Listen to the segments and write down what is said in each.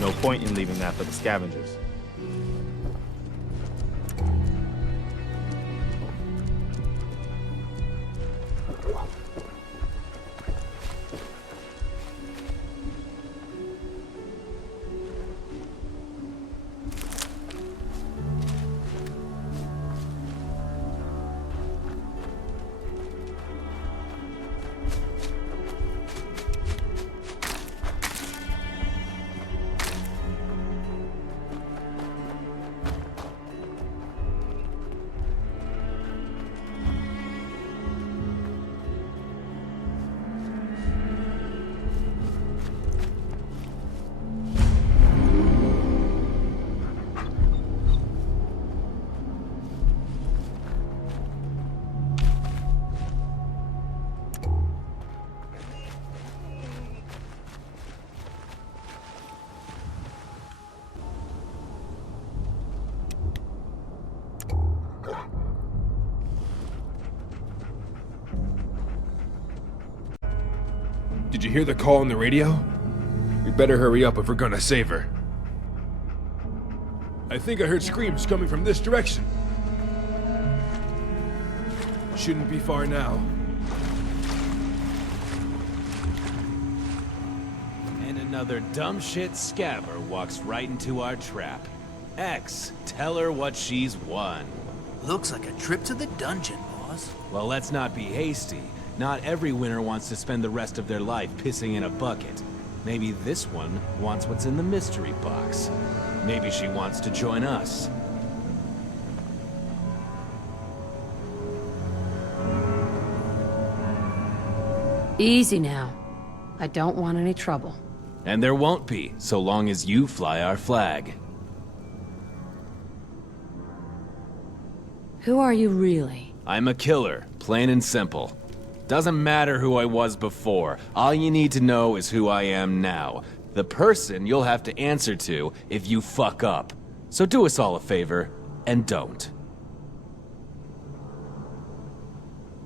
No point in leaving that for the scavengers. Did you hear the call on the radio? We better hurry up if we're gonna save her. I think I heard screams coming from this direction. Shouldn't be far now. And another dumb shit scabber walks right into our trap. X, tell her what she's won. Looks like a trip to the dungeon, boss. Well, let's not be hasty. Not every winner wants to spend the rest of their life pissing in a bucket. Maybe this one wants what's in the mystery box. Maybe she wants to join us. Easy now. I don't want any trouble. And there won't be, so long as you fly our flag. Who are you really? I'm a killer, plain and simple. Doesn't matter who I was before. All you need to know is who I am now. The person you'll have to answer to if you fuck up. So do us all a favor, and don't.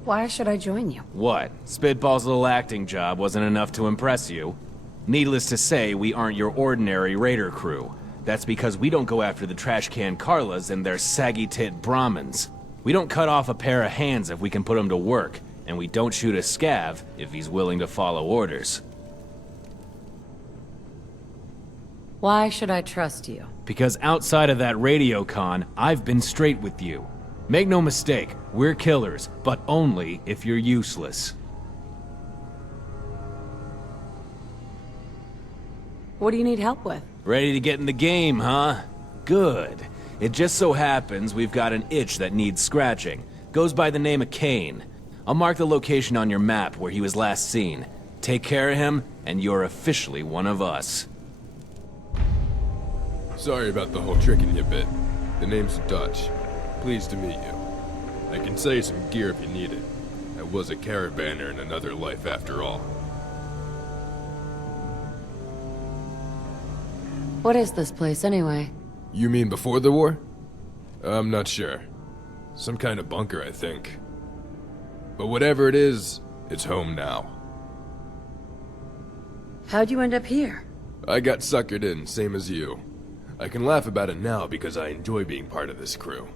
Why should I join you? What? Spitball's little acting job wasn't enough to impress you? Needless to say, we aren't your ordinary raider crew. That's because we don't go after the trash can Carlas and their saggy-tit Brahmins. We don't cut off a pair of hands if we can put them to work. And we don't shoot a scav if he's willing to follow orders. Why should I trust you? Because outside of that radio con, I've been straight with you. Make no mistake, we're killers, but only if you're useless. What do you need help with? Ready to get in the game, huh? Good. It just so happens we've got an itch that needs scratching. Goes by the name of Kane. I'll mark the location on your map where he was last seen. Take care of him, and you're officially one of us. Sorry about the whole tricking you bit. The name's Dutch. Pleased to meet you. I can sell you some gear if you need it. I was a caravaner in another life after all. What is this place anyway? You mean before the war? I'm not sure. Some kind of bunker, I think. But whatever it is, it's home now. How'd you end up here? I got suckered in, same as you. I can laugh about it now because I enjoy being part of this crew.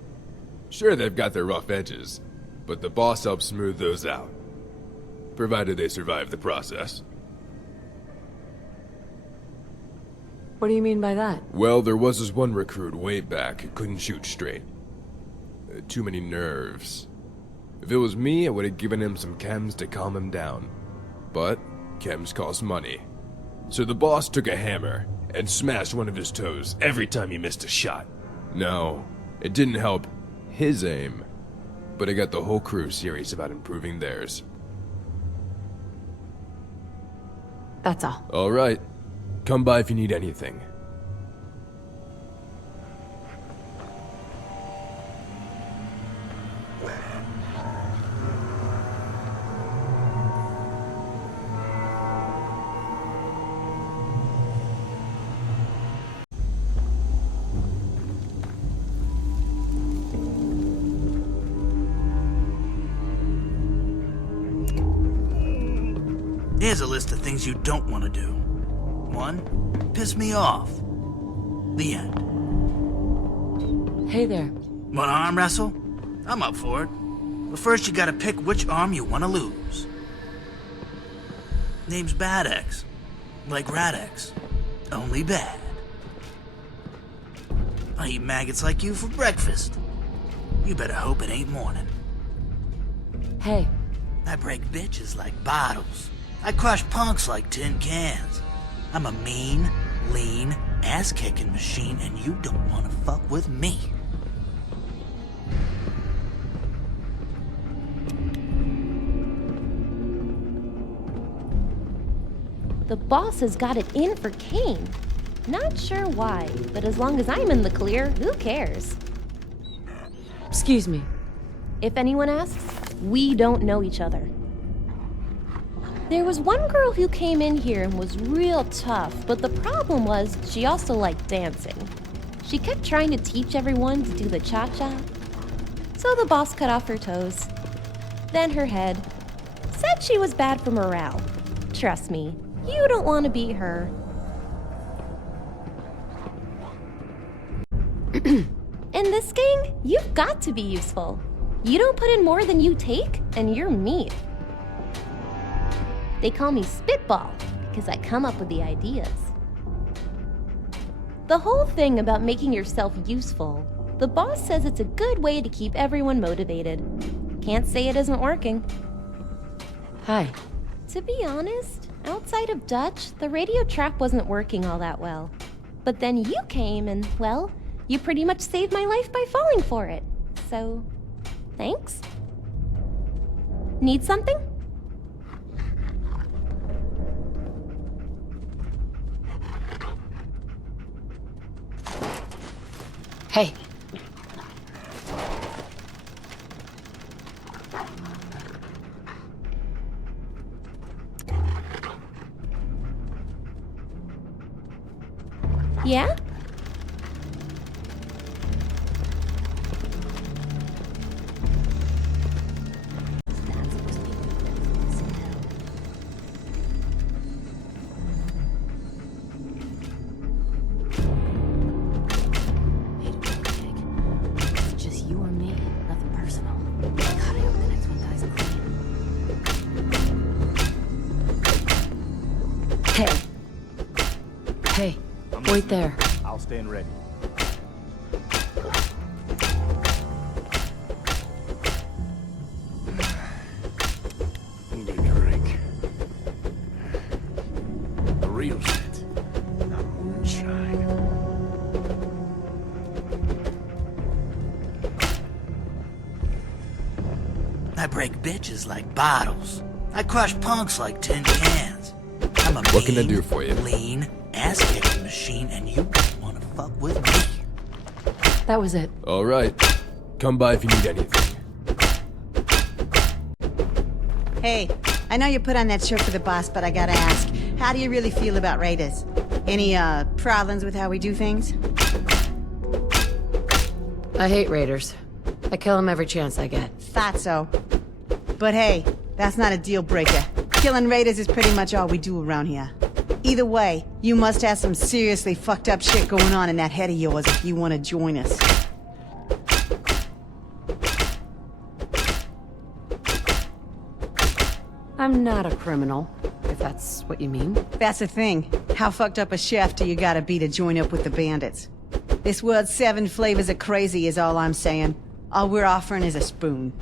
Sure, they've got their rough edges, but the boss helps smooth those out. Provided they survive the process. What do you mean by that? Well, there was this one recruit way back who couldn't shoot straight. Too many nerves. If it was me, I would have given him some chems to calm him down. But chems cost money. So the boss took a hammer and smashed one of his toes every time he missed a shot. No, it didn't help his aim, but it got the whole crew serious about improving theirs. That's all. All right. Come by if you need anything. Here's a list of things you don't want to do. 1. Piss me off. The end. Hey there. Want to arm wrestle? I'm up for it. But first you gotta pick which arm you want to lose. Name's Bad X. Like Rad-X. Only bad. I eat maggots like you for breakfast. You better hope it ain't morning. Hey, I break bitches like bottles. I crush punks like tin cans. I'm a mean, lean, ass-kicking machine, and you don't want to fuck with me. The boss has got it in for Kane. Not sure why, but as long as I'm in the clear, who cares? excuse me. If anyone asks, we don't know each other. There was one girl who came in here and was real tough, but the problem was she also liked dancing. She kept trying to teach everyone to do the cha-cha. So the boss cut off her toes, then her head. Said she was bad for morale. Trust me, you don't want to be her. In this gang, you've got to be useful. You don't put in more than you take, and you're meat. They call me Spitball because I come up with the ideas. The whole thing about making yourself useful, the boss says it's a good way to keep everyone motivated. Can't say it isn't working. Hi. To be honest, outside of Dutch, the radio trap wasn't working all that well. But then you came and, well, you pretty much saved my life by falling for it. So, thanks. Need something? Hey. Yeah? It's just you or me. Nothing personal. God, I hope the next one dies clean. Hey. Hey. Wait there. I'll stand ready. Need a drink. A real shit. Not moonshine. I break bitches like bottles. I crush punks like tin cans. I'm a What can I mean, do for you? lean, ass-kicking machine, and you don't want to fuck with me. That was it. All right. Come by if you need anything. Hey, I know you put on that shirt for the boss, but I gotta ask, how do you really feel about Raiders? Any, problems with how we do things? I hate raiders. I kill them every chance I get. Thought so. But hey, that's not a deal breaker. Killing Raiders is pretty much all we do around here. Either way, you must have some seriously fucked up shit going on in that head of yours if you want to join us. I'm not a criminal, if that's what you mean. That's the thing. How fucked up a chef do you gotta be to join up with the bandits? This world's 7 flavors of crazy is all I'm saying. All we're offering is a spoon.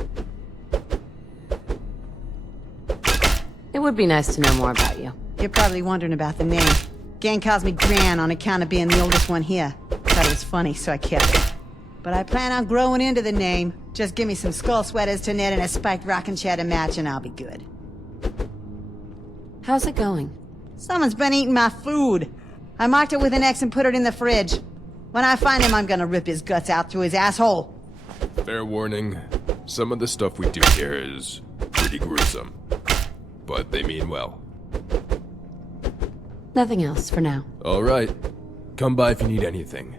It would be nice to know more about you. You're probably wondering about the name. Gang calls me Gran on account of being the oldest one here. Thought it was funny, so I kept it. But I plan on growing into the name. Just give me some skull sweaters to knit and a spiked rockin' chair to match and I'll be good. How's it going? Someone's been eating my food. I marked it with an X and put it in the fridge. When I find him, I'm gonna rip his guts out through his asshole. Fair warning. Some of the stuff we do here is pretty gruesome. But they mean well. Nothing else for now. All right. Come by if you need anything.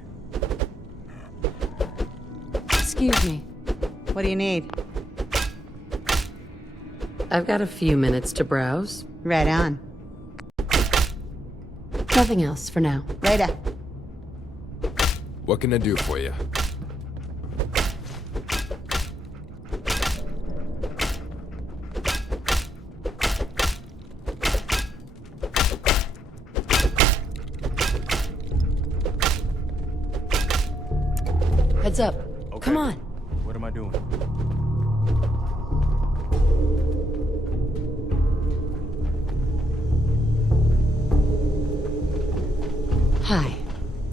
Excuse me. What do you need? I've got a few minutes to browse. Right on. Nothing else for now. Later. What can I do for you? Heads up. Come on. What am I doing? Hi.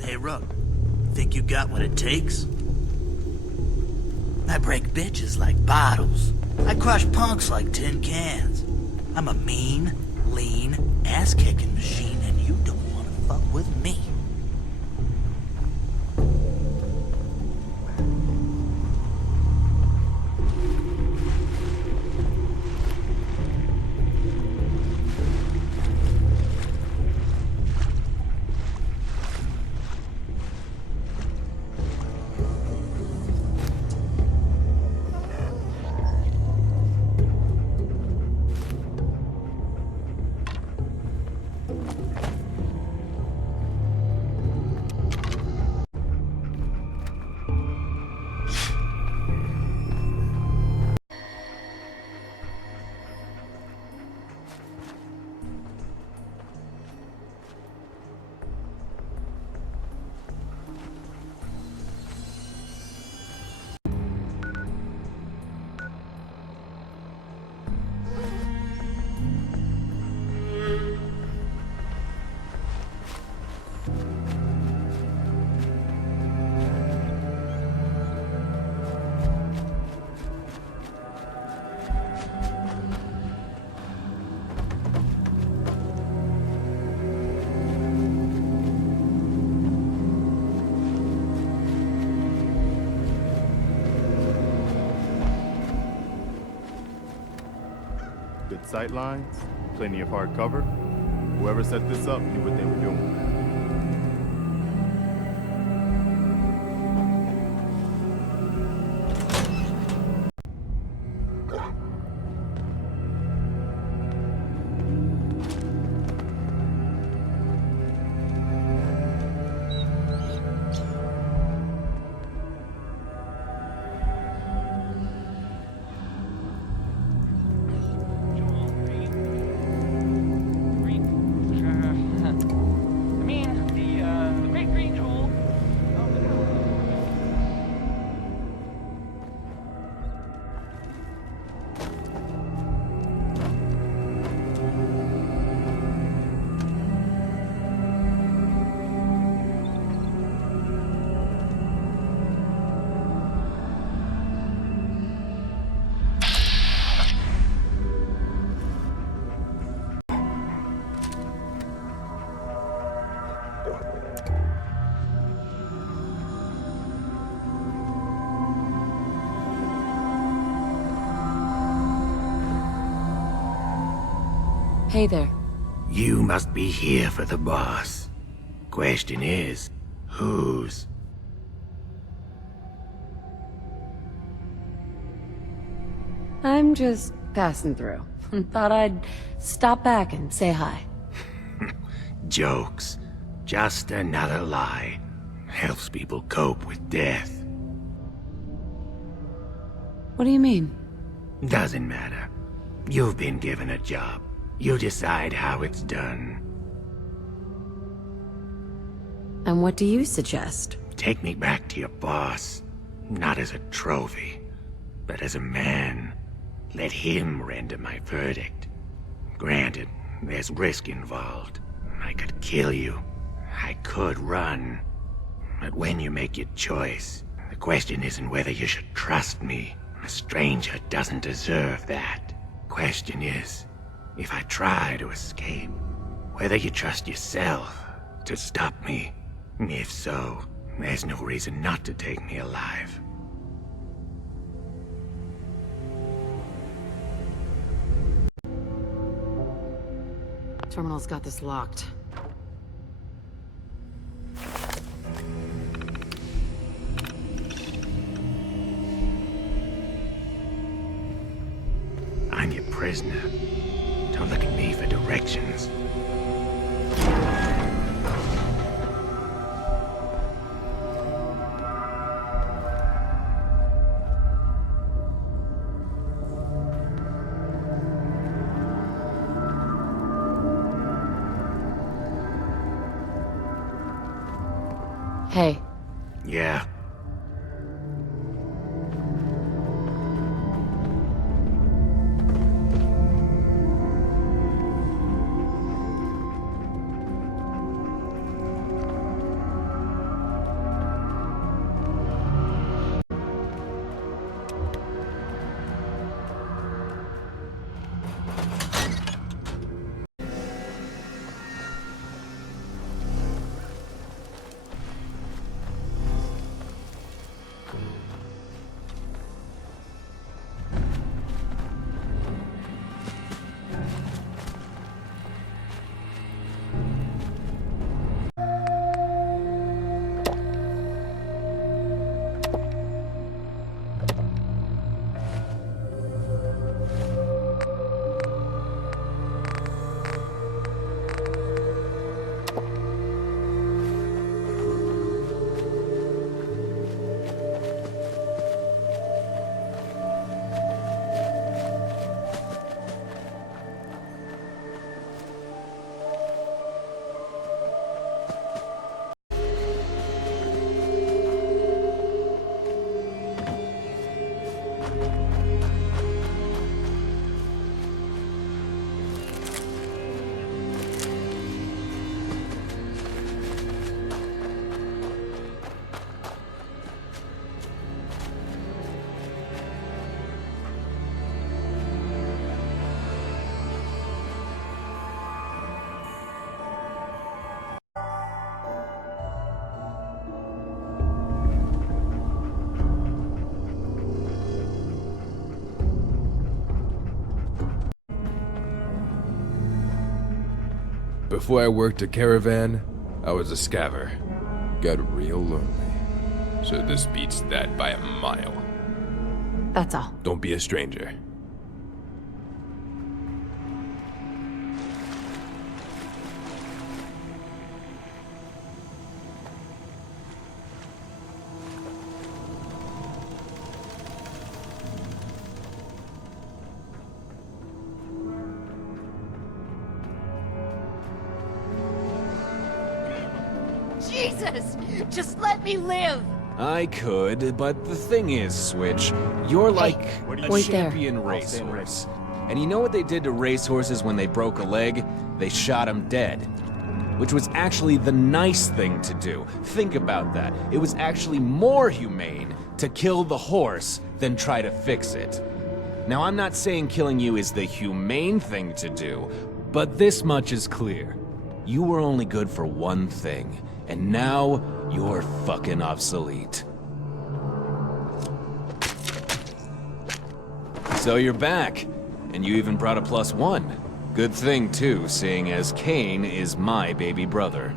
Hey, Rook. Think you got what it takes? I break bitches like bottles. I crush punks like tin cans. I'm a mean, lean, ass-kicking machine, and you don't want to fuck with me. Good sight lines, plenty of hard cover. Whoever set this up knew what they were doing. Hey there. You must be here for the boss. Question is, whose? I'm just passing through. Thought I'd stop back and say hi. Jokes. Just another lie. Helps people cope with death. What do you mean? Doesn't matter. You've been given a job. You decide how it's done. And what do you suggest? Take me back to your boss. Not as a trophy, but as a man. Let him render my verdict. Granted, there's risk involved. I could kill you. I could run. But when you make your choice, the question isn't whether you should trust me. A stranger doesn't deserve that. Question is, if I try to escape, whether you trust yourself to stop me. If so, there's no reason not to take me alive. Terminal's got this locked. I'm your prisoner. Don't look at me for directions. Hey, Yeah? Before I worked a caravan, I was a scaver. Got real lonely. So this beats that by a mile. that's all. Don't be a stranger. Jesus! Just let me live! I could, but the thing is, Switch, you're like a wait there. champion racehorse. And you know what they did to racehorses when they broke a leg? They shot them dead. Which was actually the nice thing to do. Think about that. It was actually more humane to kill the horse than try to fix it. Now, I'm not saying killing you is the humane thing to do, but this much is clear. You were only good for one thing, and now you're fucking obsolete. So you're back, and you even brought a +1. Good thing, too, seeing as Kane is my baby brother.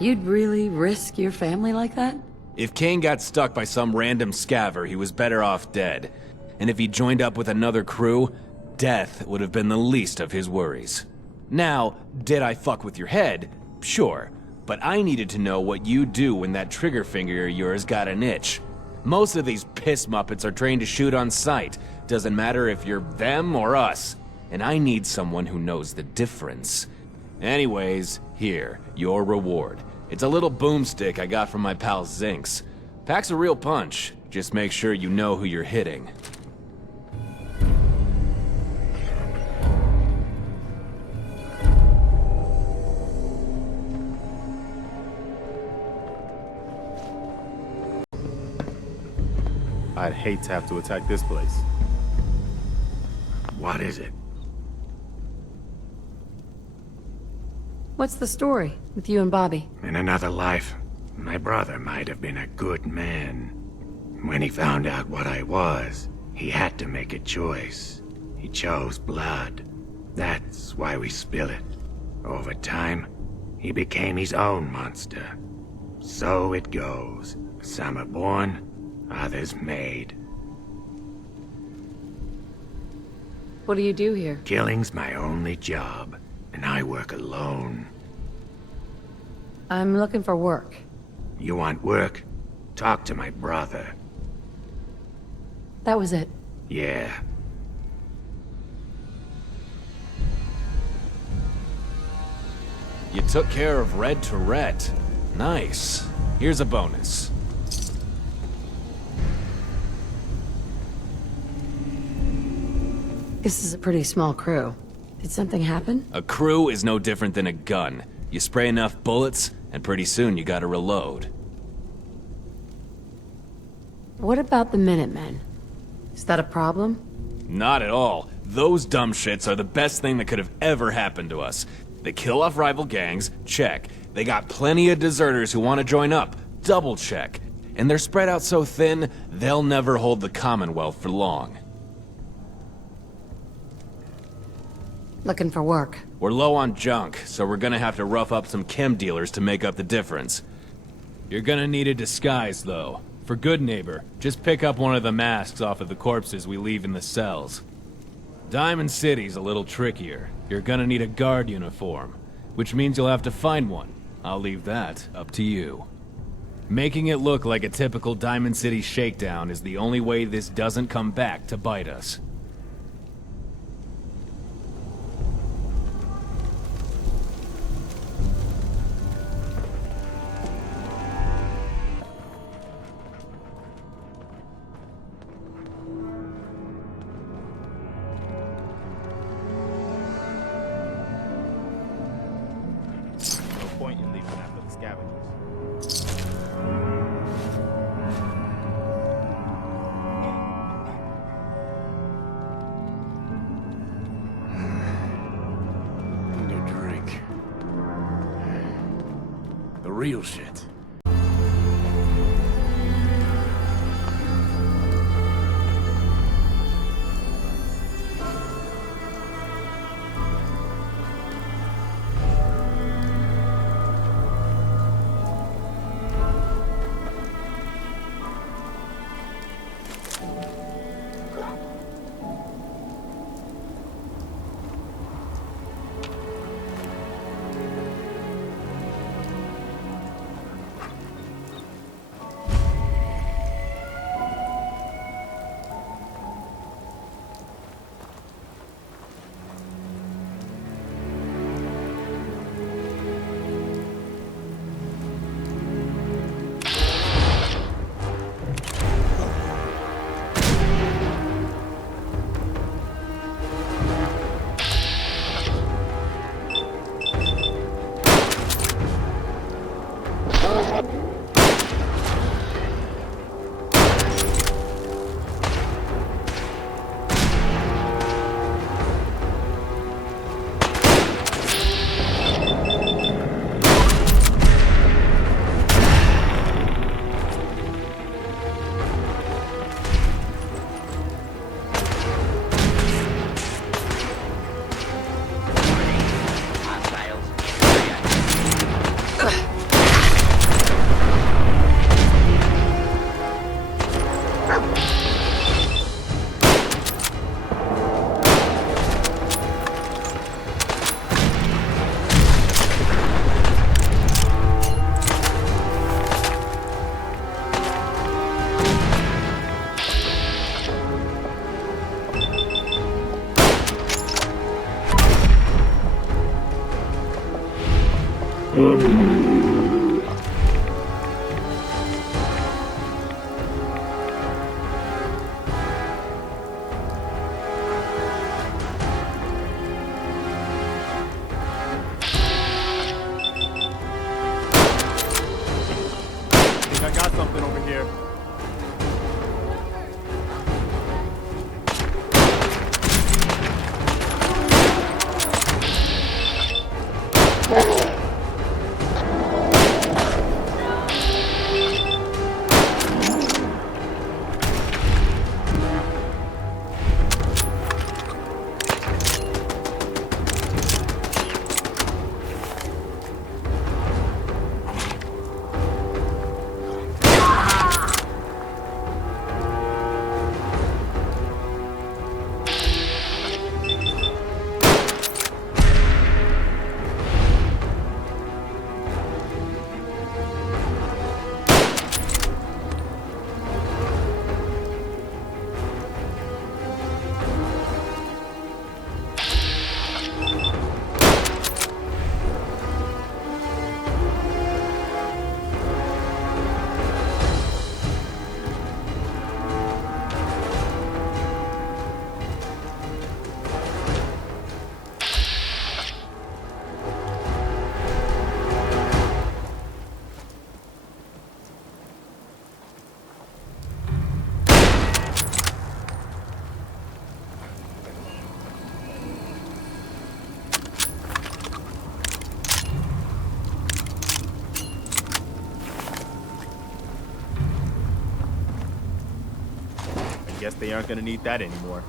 You'd really risk your family like that? If Kane got stuck by some random scaver, he was better off dead. And if he joined up with another crew, death would have been the least of his worries. Now, did I fuck with your head? Sure. But I needed to know what you do when that trigger finger of yours got an itch. Most of these piss muppets are trained to shoot on sight. Doesn't matter if you're them or us. And I need someone who knows the difference. Anyways, here, your reward. It's a little boomstick I got from my pal Zinx. Packs a real punch. Just make sure you know who you're hitting. I'd hate to have to attack this place. What is it? What's the story with you and Bobby? In another life, my brother might have been a good man. When he found out what I was, he had to make a choice. He chose blood. That's why we spill it. Over time, he became his own monster. So it goes. Some are born, others made. What do you do here? Killing's my only job, and I work alone. I'm looking for work. You want work? Talk to my brother. That was it. Yeah. You took care of Red Tourette. Nice. Here's a bonus. This is a pretty small crew. Did something happen? A crew is no different than a gun. You spray enough bullets, and pretty soon you gotta reload. What about the Minutemen? Is that a problem? Not at all. Those dumb shits are the best thing that could have ever happened to us. They kill off rival gangs, check. They got plenty of deserters who want to join up, double check. And they're spread out so thin, they'll never hold the Commonwealth for long. Looking for work. We're low on junk, so we're gonna have to rough up some chem dealers to make up the difference. You're gonna need a disguise, though. For good neighbor, just pick up one of the masks off of the corpses we leave in the cells. Diamond City's a little trickier. You're gonna need a guard uniform, which means you'll have to find one. I'll leave that up to you. Making it look like a typical Diamond City shakedown is the only way this doesn't come back to bite us. No point in leaving after the scavengers. Need a drink. The real shit. Think I got something over here. Guess they aren't gonna need that anymore.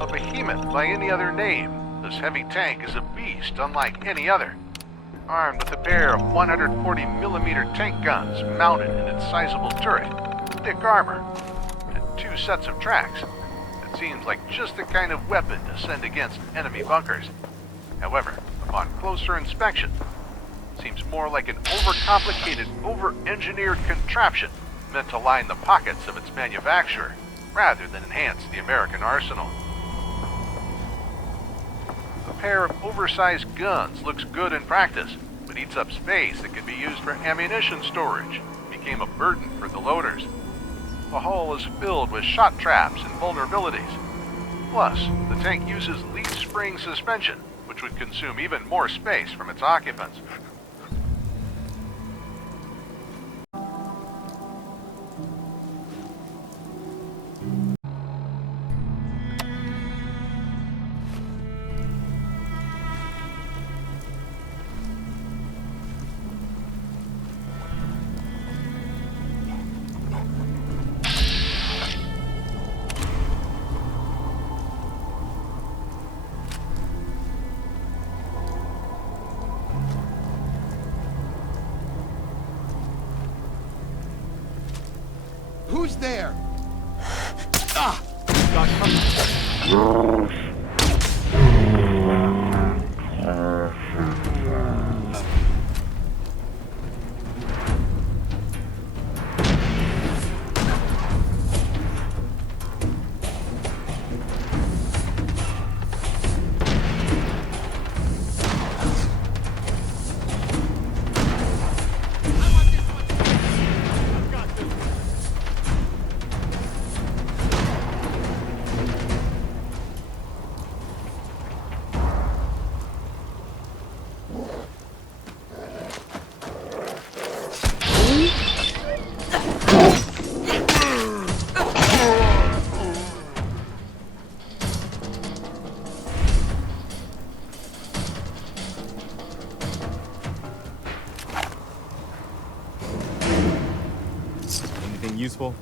A behemoth by any other name, this heavy tank is a beast unlike any other. Armed with a pair of 140mm tank guns mounted in its sizable turret, thick armor, and 2 sets of tracks, it seems like just the kind of weapon to send against enemy bunkers. However, upon closer inspection, it seems more like an overcomplicated, over-engineered contraption meant to line the pockets of its manufacturer, rather than enhance the American arsenal. A pair of oversized guns looks good in practice, but eats up space that could be used for ammunition storage. It became a burden for the loaders. The hull is filled with shot traps and vulnerabilities. Plus, the tank uses leaf spring suspension, which would consume even more space from its occupants. Who's there? useful?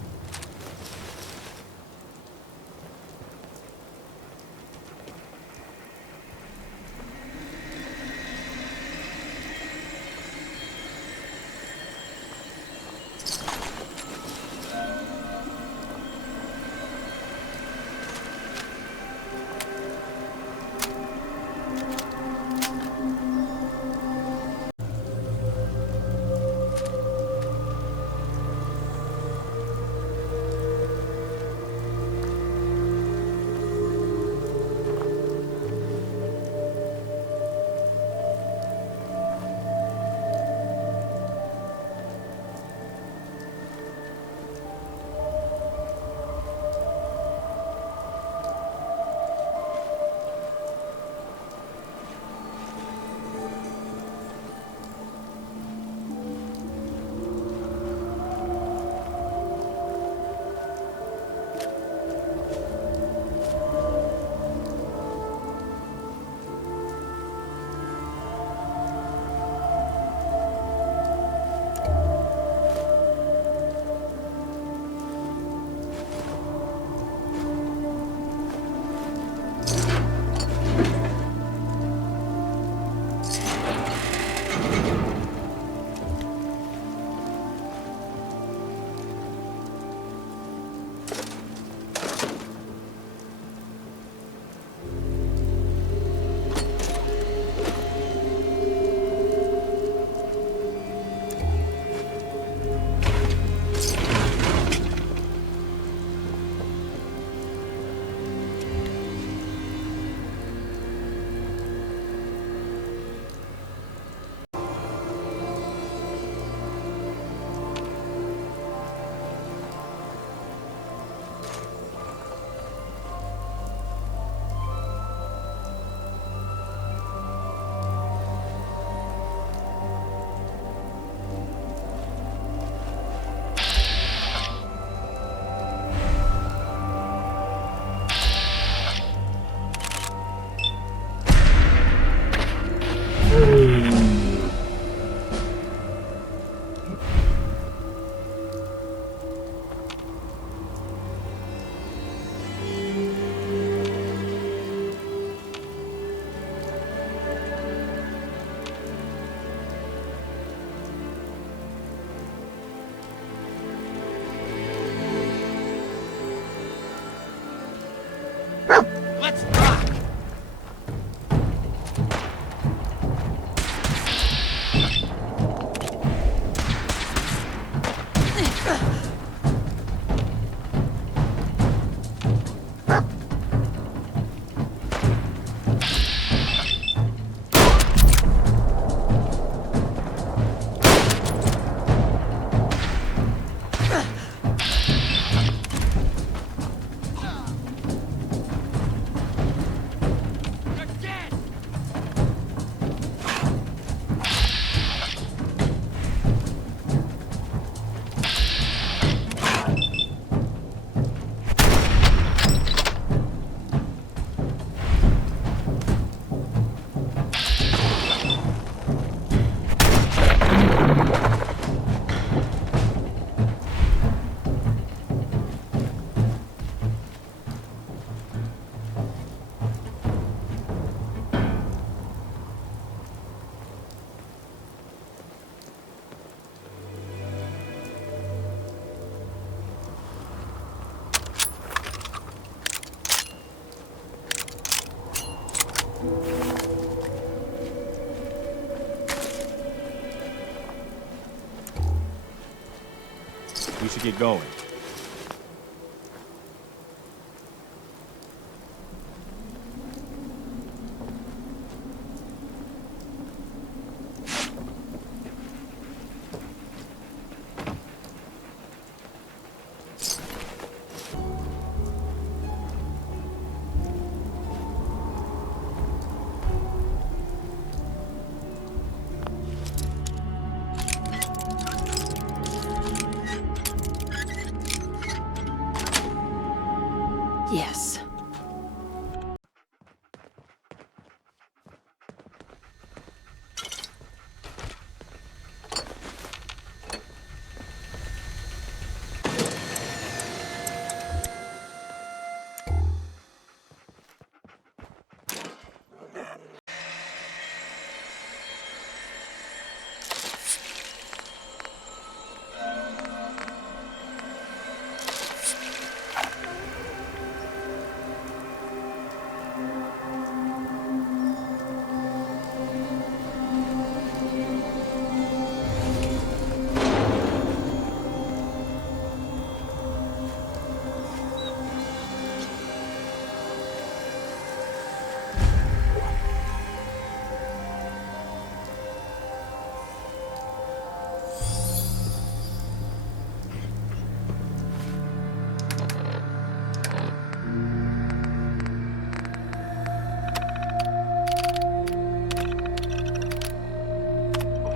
We should get going.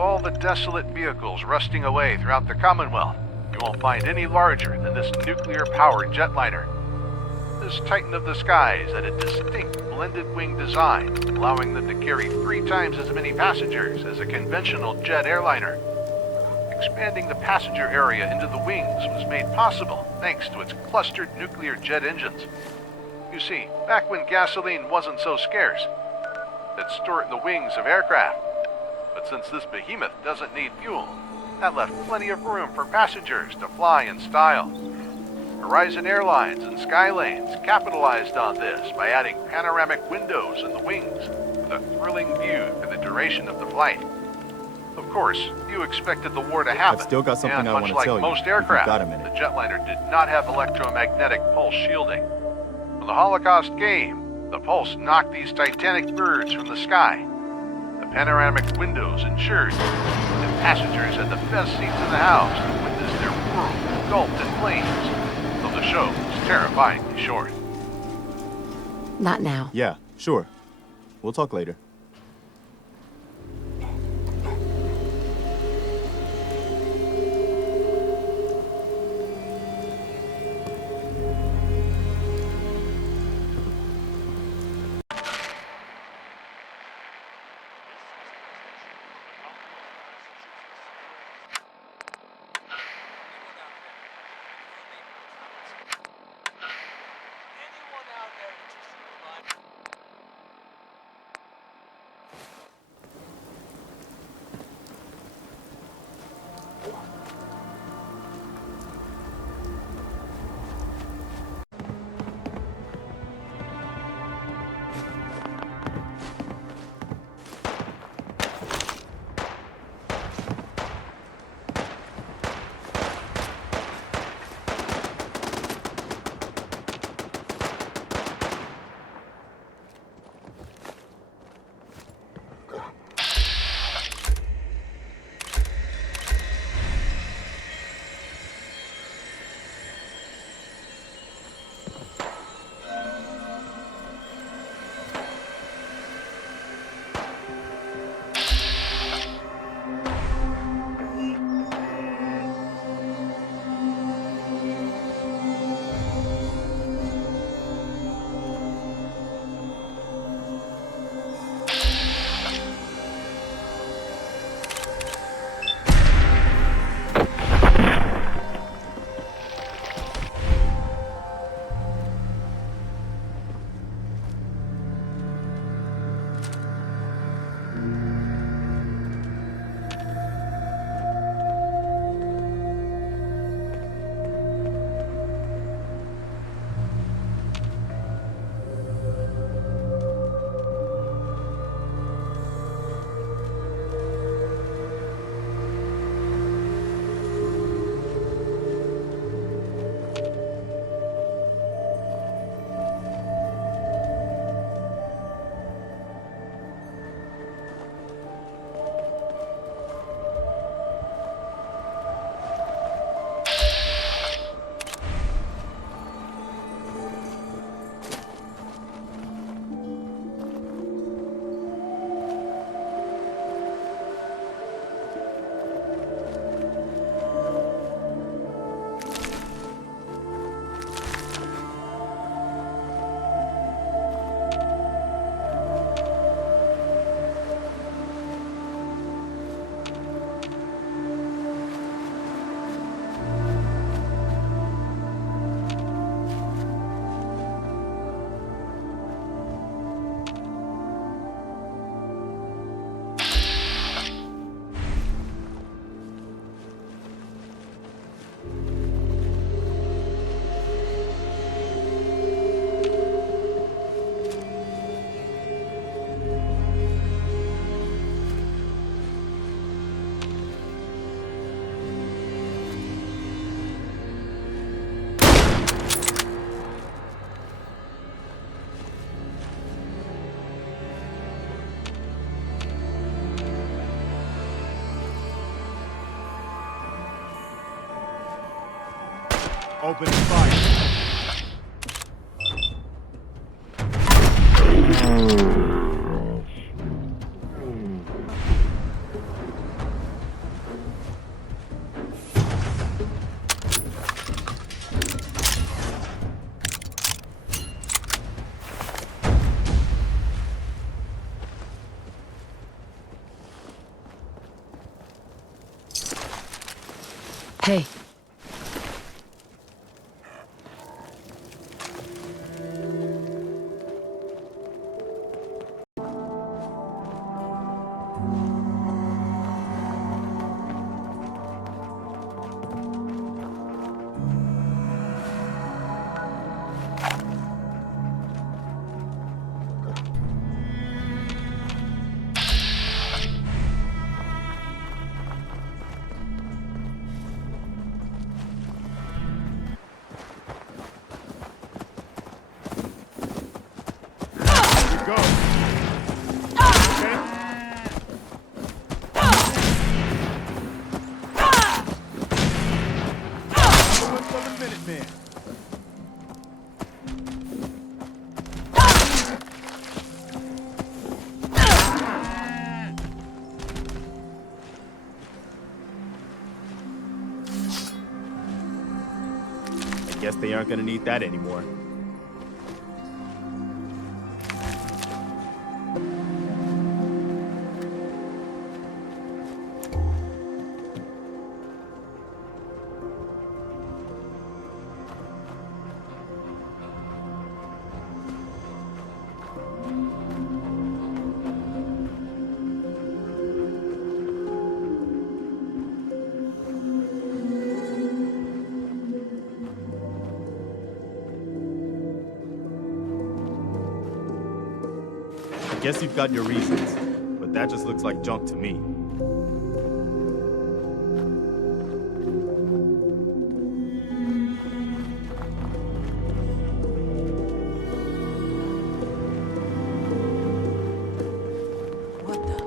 all the desolate vehicles rusting away throughout the Commonwealth, you won't find any larger than this nuclear-powered jetliner. This Titan of the Skies had a distinct blended wing design, allowing them to carry 3 times as many passengers as a conventional jet airliner. Expanding the passenger area into the wings was made possible thanks to its clustered nuclear jet engines. You see, back when gasoline wasn't so scarce, they'd store it in the wings of aircraft. But since this behemoth doesn't need fuel, that left plenty of room for passengers to fly in style. Horizon Airlines and Skylanes capitalized on this by adding panoramic windows in the wings with a thrilling view for the duration of the flight. Of course, you expected the war to happen, I've still got something and I much want to like tell you, most if you've aircraft, got a minute. the jetliner did not have electromagnetic pulse shielding. When the Holocaust came, the pulse knocked these titanic birds from the sky. The panoramic windows ensured that passengers had the best seats in the house to witness their world engulfed in flames, though the show was terrifyingly short. Not now. Yeah, sure. We'll talk later. Open fire. Hey. Go. Okay. Going for the Minutemen. I guess they aren't gonna need that anymore. Guess you've got your reasons, but that just looks like junk to me. What the?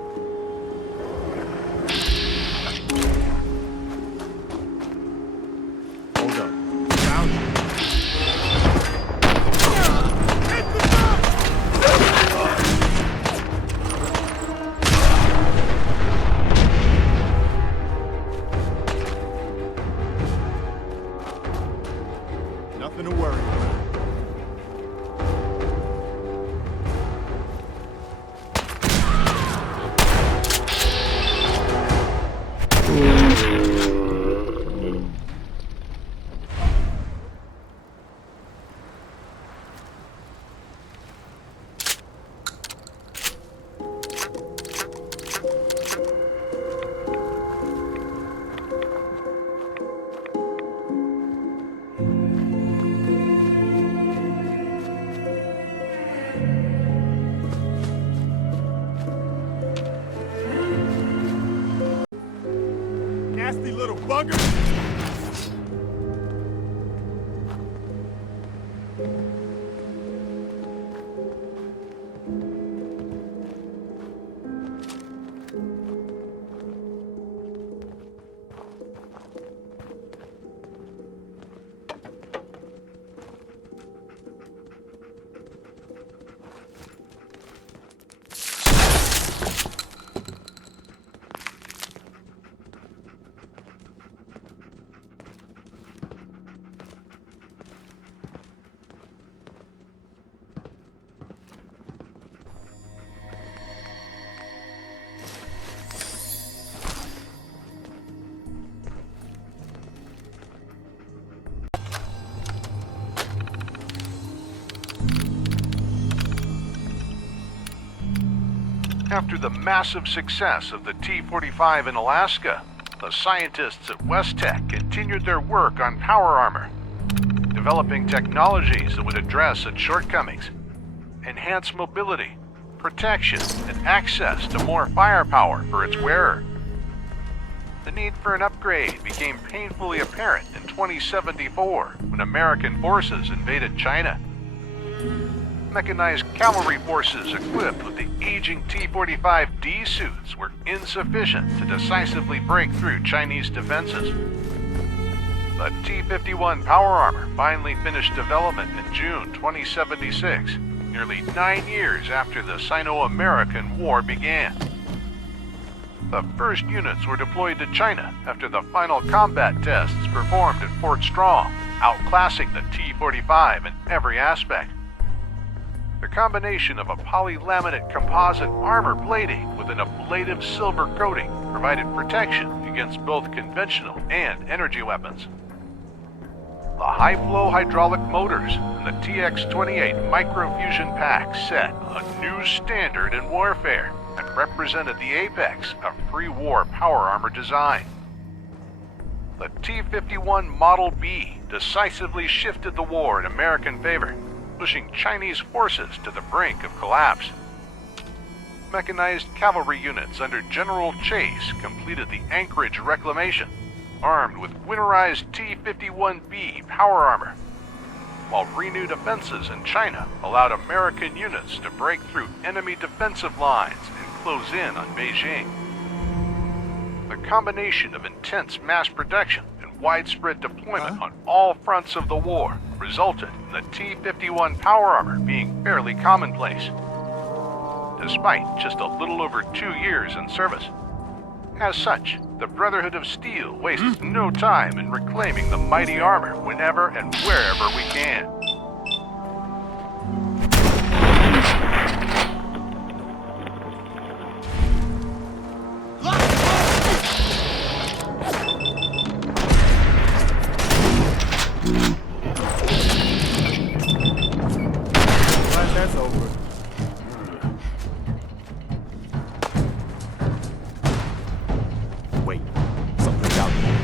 Hold up. Found you. Nothing to worry about. Nasty little bugger! After the massive success of the T-45 in Alaska, the scientists at WestTech continued their work on power armor, developing technologies that would address its shortcomings, enhance mobility, protection, and access to more firepower for its wearer. The need for an upgrade became painfully apparent in 2074 when American forces invaded China. Mechanized cavalry forces equipped with the aging T-45D suits were insufficient to decisively break through Chinese defenses. The T-51 power armor finally finished development in June 2076, nearly 9 years after the Sino-American War began. The first units were deployed to China after the final combat tests performed at Fort Strong, outclassing the T-45 in every aspect. The combination of a polylaminate composite armor plating with an ablative silver coating provided protection against both conventional and energy weapons. The high-flow hydraulic motors in the TX-28 microfusion pack set a new standard in warfare and represented the apex of pre-war power armor design. The T-51 Model B decisively shifted the war in American favor, pushing Chinese forces to the brink of collapse. Mechanized cavalry units under General Chase completed the Anchorage reclamation, armed with winterized T-51B power armor, while renewed offenses in China allowed American units to break through enemy defensive lines and close in on Beijing. The combination of intense mass production and widespread deployment on all fronts of the war resulted in the T-51 power armor being fairly commonplace, despite just a little over 2 years in service. As such, the Brotherhood of Steel wastes no time in reclaiming the mighty armor whenever and wherever we can. Glad that's over. Wait, something's out there.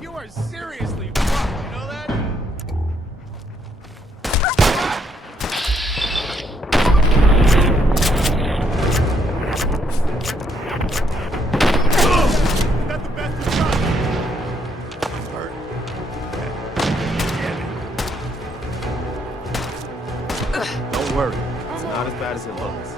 You are seriously fucked, you know that? Got the best of time. Hurt. Don't worry. It's not as bad as it looks.